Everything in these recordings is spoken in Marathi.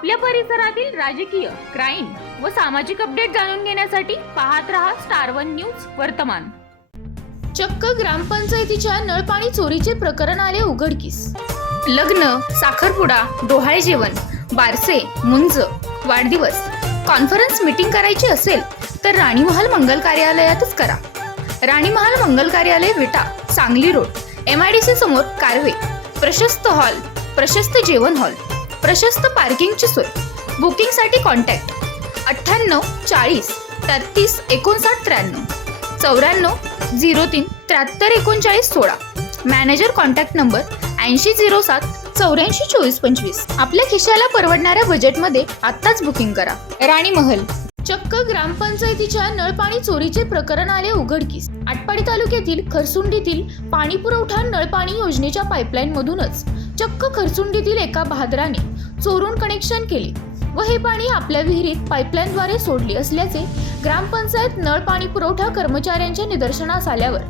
आपल्या परिसरातील राजकीय क्राईम व सामाजिक अपडेट जाणून घेण्यासाठी पाहत रहा स्टार वन न्यूज वर्तमान. चक्क ग्रामपंचायतीच्या नळपाणी चोरीचे प्रकरण आले उघडकीस. लग्न साखरपुडा डोहाळे जेवण बारसे मुंज वाढदिवस. कॉन्फरन्स मीटिंग करायची असेल तर राणीमहाल मंगल कार्यालयातच करा. राणीमहाल मंगल कार्यालय Vita Sangli road M I D C समोर कारवे प्रशस्त हॉल प्रशस्त जेवण हॉल प्रशस्त पार्किंगची सोय. बुकिंगसाठी कॉन्टॅक्ट. अठ्ठ्याण्णव चाळीस तेहतीस एकोणसाठ त्र्याण्णव. चौऱ्याण्णव झिरो तीन त्र्याहत्तर एकोणचाळीस सोळा. मॅनेजर कॉन्टॅक्ट नंबर ऐंशी झिरो सात चौऱ्याऐंशी चोवीस पंचवीस. आपल्या खिशाला परवडणाऱ्या बजेटमध्ये आत्ताच बुकिंग करा. राणी महल. चक्क ग्रामपंचायतीच्या नळपाणी चोरीचे प्रकरण आले उघडकीस. आटपाडी तालुक्यातील खरसुंडीतील पाणी पुरवठा नळपाणी योजनेच्या पाईपलाईन मधूनच चक्क खरसुंडीतील एका बहादराने चोरून कनेक्शन केले व हे पाणी आपल्या विहिरीत पाईपलाईनद्वारे सोडली असल्याचे ग्रामपंचायत नळ पाणी पुरवठा कर्मचाऱ्यांच्या निदर्शनास आल्यावर.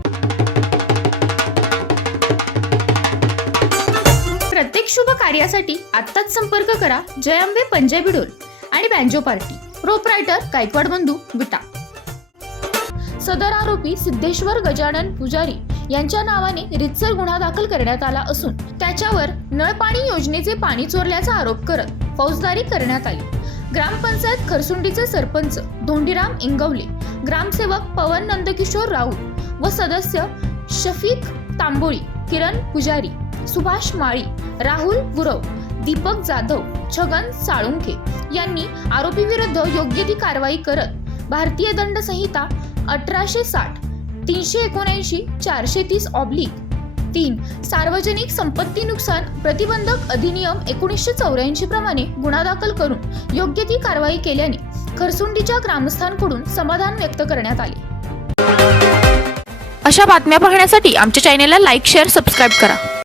प्रत्येक शुभ कार्यासाठी आत्ताच संपर्क करा जयांबे पंजाबी डोल आणि बँजो पार्टी. प्रोपरायटर गायकवाड बंधू विटा सदर आरोपी सिद्धेश्वर गजानन पुजारी यांच्या नावाने रितसर गुन्हा दाखल करण्यात आला असून त्याच्यावर नळपाणी योजनेचे पाणी चोरल्याचा आरोप करत फौजदारी करण्यात आली. ग्रामपंचायत खरसुंडीचे सरपंच धोंडीराम इंगवले ग्रामसेवक पवन नंदकिशोर राऊत व सदस्य शफीक तांबोळी किरण पुजारी सुभाष माळी राहुल गुरव दीपक जाधव छगन साळुंखे यांनी आरोपी विरुद्ध योग्य ती कारवाई करत भारतीय दंड संहिता अठराशे साठ तीनशे एकोणऐंशी चारशे तीस ऑब्लिक तीन सार्वजनिक संपत्ती नुकसान प्रतिबंधक अधिनियम एकोणीसशे चौऱ्याऐंशी प्रमाणे गुन्हा दाखल करून योग्य ती कारवाई केल्याने खरसुंडीच्या ग्रामस्थांकडून समाधान व्यक्त करण्यात आले. अशा बातम्या पाहण्यासाठी आमच्या चॅनेलला लाईक शेअर सबस्क्राईब करा.